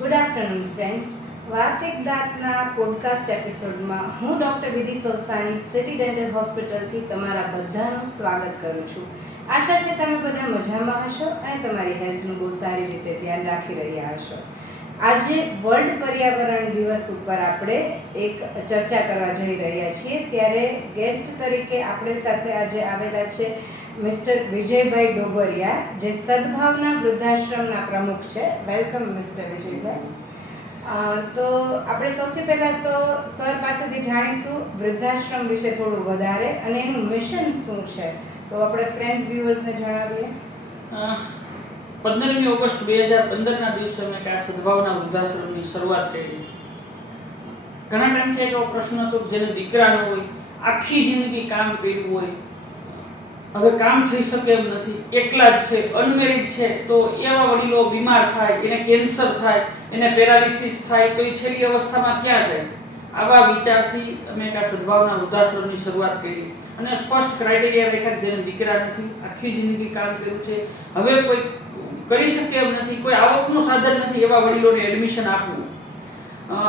Good afternoon friends. Vartik દાંતના podcast એપિસોડમાં હું ડૉક્ટર વિધિ સોસાણી સિટી ડેન્ટલ હોસ્પિટલથી તમારા બધાનું સ્વાગત કરું છું. આશા છે તમે બધા મજામાં હશો અને તમારી હેલ્થનું બહુ સારી રીતે ધ્યાન રાખી રહ્યા હશો. આજે વર્લ્ડ પર્યાવરણ દિવસ ઉપર આપણે એક ચર્ચા કરવા જઈ રહ્યા છીએ. ત્યારે ગેસ્ટ તરીકે આપણી સાથે આજે આવેલા છે મિસ્ટર વિજયભાઈ ડોબરિયા, જે સદભાવના વૃદ્ધાશ્રમના પ્રમુખ છે. Welcome mister Vijaybhai. તો આપણે સૌથી પહેલાં તો સર પાસેથી જાણીશું વૃદ્ધાશ્રમ વિશે થોડું વધારે અને એનું મિશન શું છે. તો આપણે ફ્રેન્ડ્સ વ્યુઅર્સને જણાવીએ. 15મી ઓગસ્ટ 2015ના દિવસે મેં આ સદભાવના વૃદ્ધાશ્રમની શરૂઆત કરી. ઘણા ટાઈમથી એવો પ્રશ્ન હતો કે જેને દીકરા ન હોય, આખી જિંદગી કામ કર્યું હોય, હવે કામ થઈ શકે એમ નથી, એકલા જ છે, અનમેરિડ છે, તો એવા વડીલો બીમાર થાય, એને કેન્સર થાય, એને પેરાલિસિસ થાય, તો એ છેલ્લી અવસ્થામાં ક્યાં જાય? આવા વિચારથી અમે આ સદભાવના વૃદ્ધાશ્રમની શરૂઆત કરી અને સ્પષ્ટ ક્રાઇટેરિયા રાખ્યા જેને દીકરા નથી, આખી જિંદગી કામ કર્યું છે, હવે કોઈ કરી શકે એમ નથી, કોઈ આવકનું સાધન નથી, એવા વડીલોને એડમિશન આપવું.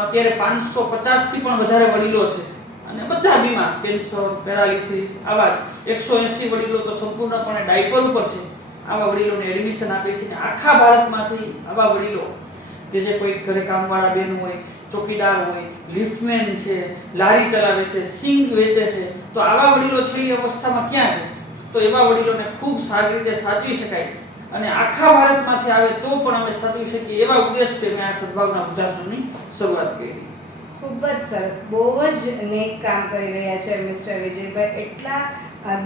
અત્યારે 550 થી પણ વધારે વડીલો છે અને બધા બીમાર, કેન્સર, પેરાલિસિસ, આવા જ 180 વડીલો તો સંપૂર્ણપણે ડાયપર ઉપર છે. આવા વડીલોને એડમિશન આપે છે અને આખા ભારતમાંથી આવા વડીલો કે જે કોઈ ઘરે કામવાળા બેન હોય, ચોકીદાર હોય, લિફ્ટમેન છે, લારી ચલાવે છે, સિંગ વેચે છે, તો આવા વડીલો છેલ્લી અવસ્થામાં ક્યાં છે? તો એવા વડીલોને ખૂબ સારી રીતે સાચવી શકાય અને આખા ભારતમાંથી આવે તો પણ અમે સાચવી શકીએ, એવા ઉદ્દેશથી મેં આ સદભાવના વૃદ્ધાશ્રમની શરૂઆત કરી. ખૂબ જ સરસ, બહુ જ નેક કામ કરી રહ્યા છે મિસ્ટર વિજયભાઈ. એટલા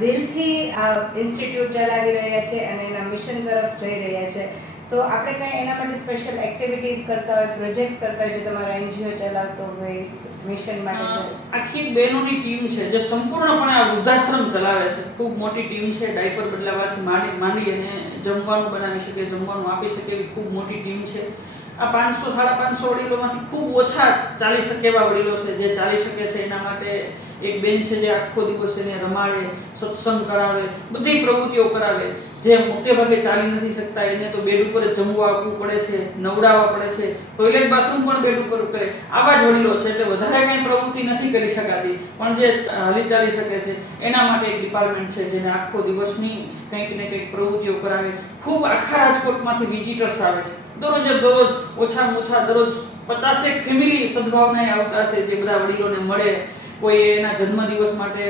દિલથી આ ઇન્સ્ટિટ્યૂટ ચલાવી રહ્યા છે અને એના મિશન તરફ જઈ રહ્યા છે. તો આપણે કંઈ એના માટે સ્પેશિયલ એક્ટિવિટીઝ કરતા હોય, પ્રોજેક્ટ્સ કરતા હોય, જે તમારા એનજીઓ ચલાવતો હોય મિશન માટે? આખી બહેનોની ટીમ છે જે સંપૂર્ણપણે આ વૃદ્ધાશ્રમ ચલાવે છે. ખૂબ મોટી ટીમ છે. ડાયપર બદલાવાથી માંડી અને જમવાનું બનાવી શકે, જમવાનું આપી શકે એવી ખૂબ મોટી ટીમ છે. આ 500-550 વડીલોમાંથી ખૂબ ઓછા ચાલી શકે એવા વડીલો છે જે ચાલી શકે છે. એના માટે એક બેન છે જે આખો દિવસ એને રમાડે, સત્સંગ કરાવે, બધી પ્રવૃત્તિઓ કરાવે. જે મોટે ભાગે ચાલી નથી શકતા એને તો બેડ ઉપર જ જમવું આપવું પડે છે, નવડાવવા પડે છે, ટોયલેટ બાથરૂમ પણ બેડ ઉપર કરે. આવા જ વડીલો છે એટલે વધારે કંઈ પ્રવૃત્તિ નથી કરી શકાતી, પણ જે હાલી ચાલી શકે છે એના માટે એક ડિપાર્ટમેન્ટ છે જેને આખો દિવસની કંઈક ને કંઈક પ્રવૃત્તિઓ કરાવે. ખૂબ આખા રાજકોટમાંથી વિઝિટર્સ આવે છે. દરરોજ ઓછામાં ઓછા દરરોજ 50 ફેમિલી સદભાવનાએ આવતા છે જે બધા વડીલોને મળે. કોઈ એના જન્મદિવસ માટે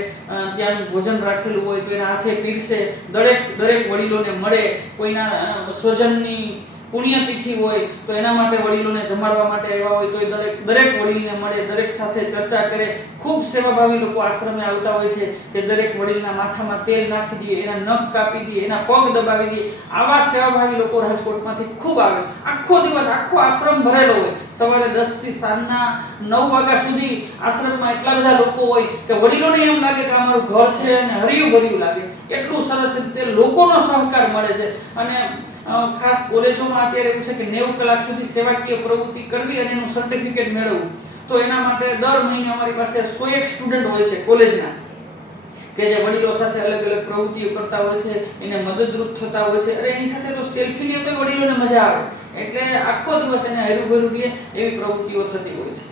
ત્યાંનું ભોજન રાખેલું હોય તો એના હાથે પીરસે, દરેક વડીલોને મળે. કોઈના સ્વજનની પુણ્યતિથિ હોય તો એના માટે વડીલોને જમાડવા માટે આવ્યા હોય તો દરેક વડીલને મળે, દરેક સાથે ચર્ચા કરે. ખૂબ સેવાભાવી લોકો આશ્રમે આવતા હોય છે કે દરેક વડીલના માથામાં તેલ નાખી દે, એના નખ કાપી દે, એના પગ દબાવી દે. આવા સેવાભાવી લોકો રાજકોટમાંથી ખૂબ આવે છે. આખો દિવસ આખો આશ્રમ ભરેલો હોય. સવારે 10 થી સાંજના 9 વાગ્યા સુધી આશ્રમમાં એટલા બધા લોકો હોય કે વડીલોને એમ લાગે કે અમારું ઘર છે અને હરિયું ભર્યું લાગે. એટલું સરસ રીતે લોકોનો સહકાર મળે છે. અને ખાસ કોલેજોમાં અત્યારે એવું છે કે 90 કલાક સુધી સેવાકીય પ્રવૃત્તિ કરવી અને એનું સર્ટિફિકેટ મેળવવું. તો એના માટે દર મહિને અમારી પાસે 101 સ્ટુડન્ટ હોય છે કોલેજના કે જે વડીલો સાથે અલગ અલગ પ્રવૃત્તિઓ કરતા હોય છે, એને મદદરૂપ થતા હોય છે. અરે એની સાથે તો સેલ્ફી લે તો વડીલોને મજા આવે. એટલે આખો દિવસ એને હર્યું રહે એવી પ્રવૃત્તિઓ થતી હોય છે.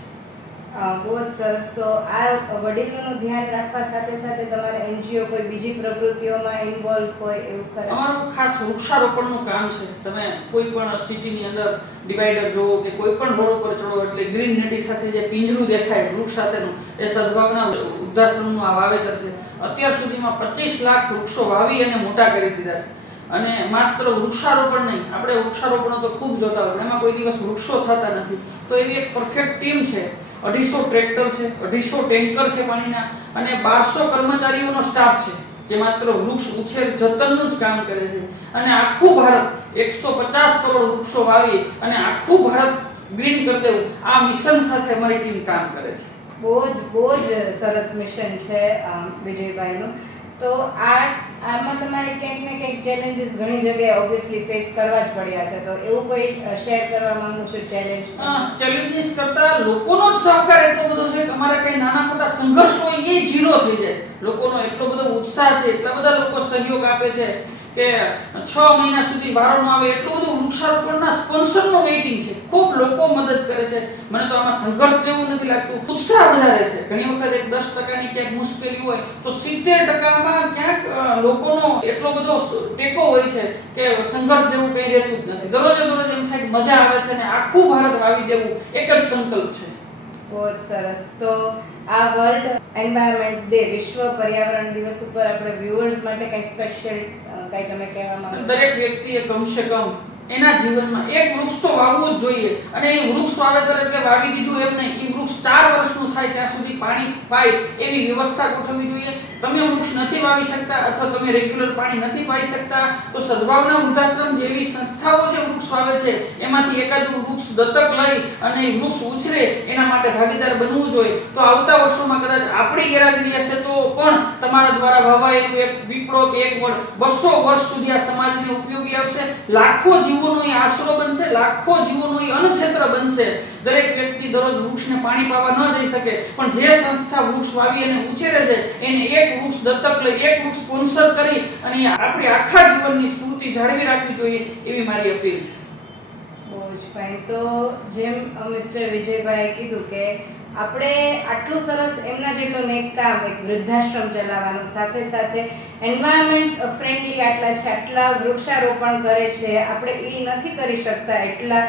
બહુ જ સરસ. તો આ વડીલોનું ધ્યાન રાખવા સાથે સાથે તમારા એનજીઓ કોઈ બીજી પ્રવૃત્તિઓમાં ઇન્વોલ્વ હોય એવું ખરા? અમારું ખાસ વૃક્ષારોપણનું કામ છે. તમે કોઈ પણ સિટીની અંદર ડિવાઈડર જોવો કે કોઈ પણ રોડ ઉપર ચડો એટલે ગ્રીન નેટી સાથે જે પિંજરું દેખાય વૃક્ષ સાથેનું, એ સદભાવના વૃદ્ધાશ્રમનું આ વાવેતર છે. અત્યાર સુધીમાં 25 લાખ વૃક્ષો વાવી અને મોટા કરી દીધા છે. અને માત્ર વૃક્ષારોપણ નહીં, આપણે વૃક્ષારોપણો તો ખૂબ જોતા હોય પણ એમાં કોઈ દિવસ વૃક્ષો થતા નથી. તો એવી એક પરફેક્ટ ટીમ છે. 250 ટ્રેક્ટર છે, 250 ટેન્કર છે પાણીના અને 1200 કર્મચારીઓનો સ્ટાફ છે જે માત્ર વૃક્ષ ઉછેર જતનનું જ કામ કરે છે. અને આખું ભારત 150 કરોડ વૃક્ષો વાવી અને આખું ભારત ગ્રીન કરી દેવું, આ મિશન સાથે અમારી ટીમ કામ કરે છે. બહુ જ સરસ મિશન છે વિજયભાઈનું. તો આમાં તમારે ક્યાંક ને ક્યાંક ચેલેન્જીસ ઘણી જગ્યાએ ઓબ્વિયસલી ફેસ કરવા જ પડ્યા છે. તો એવું કોઈ શેર કરવા માંગુ છું ચેલેન્જ? ચેલેન્જીસ કરતા લોકોનો જ સહકાર એટલો બધો છે કે અમારા કઈ નાના મોટા સંઘર્ષ હોય એ ઝીરો થઈ જાય છે. લોકોનો એટલો બધો ઉત્સાહ છે, એટલા બધા લોકો સહયોગ આપે છે કે 6 મહિના સુધી વારો ન આવે એટલું બધું વૃક્ષારોપણના સ્પોન્સરનું વેઇટિંગ છે. ખૂબ લોકો મદદ કરે છે. મને તો આમાં સંઘર્ષ જેવું નથી લાગતું, ઉત્સાહ વધારે છે. ઘણી વખત એક 10%ની ક્યાંક મુશ્કેલી હોય તો 70%માં ક્યાંક લોકોનો એટલો બધો ટેકો હોય છે કે સંઘર્ષ જેવું કંઈ રહેતું જ નથી. દરરોજે દરરોજ એમ થાય કે મજા આવે છે અને આખું ભારત વાવી દેવું એક જ સંકલ્પ છે. બહુ જ સરસ. તો આ વર્લ્ડ એન્વાયરમેન્ટ ડે, વિશ્વ પર્યાવરણ દિવસ ઉપર આપણે વ્યુઅર્સ માટે કંઈ સ્પેશિયલ કંઈ તમે કહેવા માંગો? દરેક વ્યક્તિએ કમસે કમ એના જીવનમાં એક વૃક્ષ તો વાવવું જ જોઈએ. અને એ વૃક્ષ વાવેતર એટલે વાવી દીધું એમ નહીં, એ વૃક્ષ 4 વર્ષનું થાય ત્યાં સુધી પાણી પાય એવી વ્યવસ્થા ગોઠવવી જોઈએ. તમે વૃક્ષ નથી વાવી શકતા અથવા તમે રેગ્યુલર પાણી નથી પાઈ શકતા તો સદભાવના વૃદ્ધાશ્રમ જેવી સંસ્થાઓ જે વૃક્ષ વાવે છે એમાંથી એકાદું વૃક્ષ દત્તક લઈ અને એ વૃક્ષ ઉછરે એના માટે ભાગીદાર બનવું જોઈએ. તો આવતા વર્ષોમાં કદાચ આપણી ગેરહાજરી હશે તો પણ તમારા દ્વારા વાવાયેલું એક પીપળો કે એક વડ 200 વર્ષ સુધી આ સમાજને ઉપયોગી આવશે. લાખો જીવોનો એ આશરો બનશે, લાખો જીવોનો એ અન્નક્ષેત્ર બનશે. દરેક વ્યક્તિ દરરોજ વૃક્ષને પાણી પાવા ન જઈ શકે, પણ જે સંસ્થા વૃક્ષ વાવી અને ઉછેરે છે એને એક વૃક્ષ દત્તક લઈ, એક વૃક્ષ સ્પોન્સર કરી અને આપણી આખા જીવનની સ્ફૂર્તિ જાળવી રાખવી જોઈએ એવી મારી અપીલ છે. બહુ જ ફાઇન. તો જેમ મિસ્ટર વિજયભાઈએ કીધું કે આપણે આટલું સરસ એમના જેટલું નેક કામ એક વૃદ્ધાશ્રમ ચલાવવાનું, સાથે સાથે એન્વાયરમેન્ટ ફ્રેન્ડલી આટલા છે, આટલા વૃક્ષારોપણ કરે છે, આપણે એ નથી કરી શકતા એટલા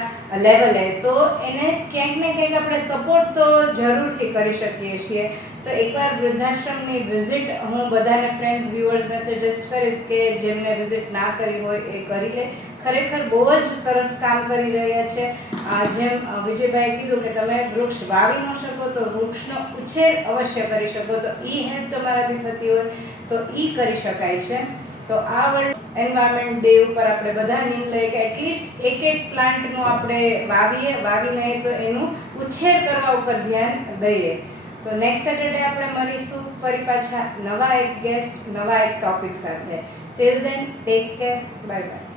લેવલે, તો એને ક્યાંક ને ક્યાંક આપણે સપોર્ટ તો જરૂરથી કરી શકીએ છીએ. તો એકવાર વૃદ્ધાશ્રમની વિઝિટ હું બધાને ફ્રેન્ડ્સ વ્યુઅર્સને સજેસ્ટ કરીશ કે જેમને વિઝિટ ના કરી હોય એ કરી લે. ખરેખર બહુ જ સરસ કામ કરી રહ્યા છે. જેમ વિજયભાઈએ કીધું કે તમે વૃક્ષ વાવી ન શકો તો વૃક્ષનો ઉછેર અવશ્ય કરી શકો, તો ઈ હેલ્પ તમારાથી થતી હોય તો ઈ કરી શકાય છે. તો આ વર્લ્ડ એન્વાયરમેન્ટ ડે ઉપર આપણે બધા નિર્ણય લઈએ કે એટલીસ્ટ એક પ્લાન્ટનું આપણે વાવી નહીં તો એનું ઉછેર કરવા ઉપર ધ્યાન દઈએ. તો નેક્સ્ટ સેટરડે આપણે મળીશું ફરી પાછા નવા એક ગેસ્ટ, નવા એક ટોપિક સાથે. Till then take care, bye bye.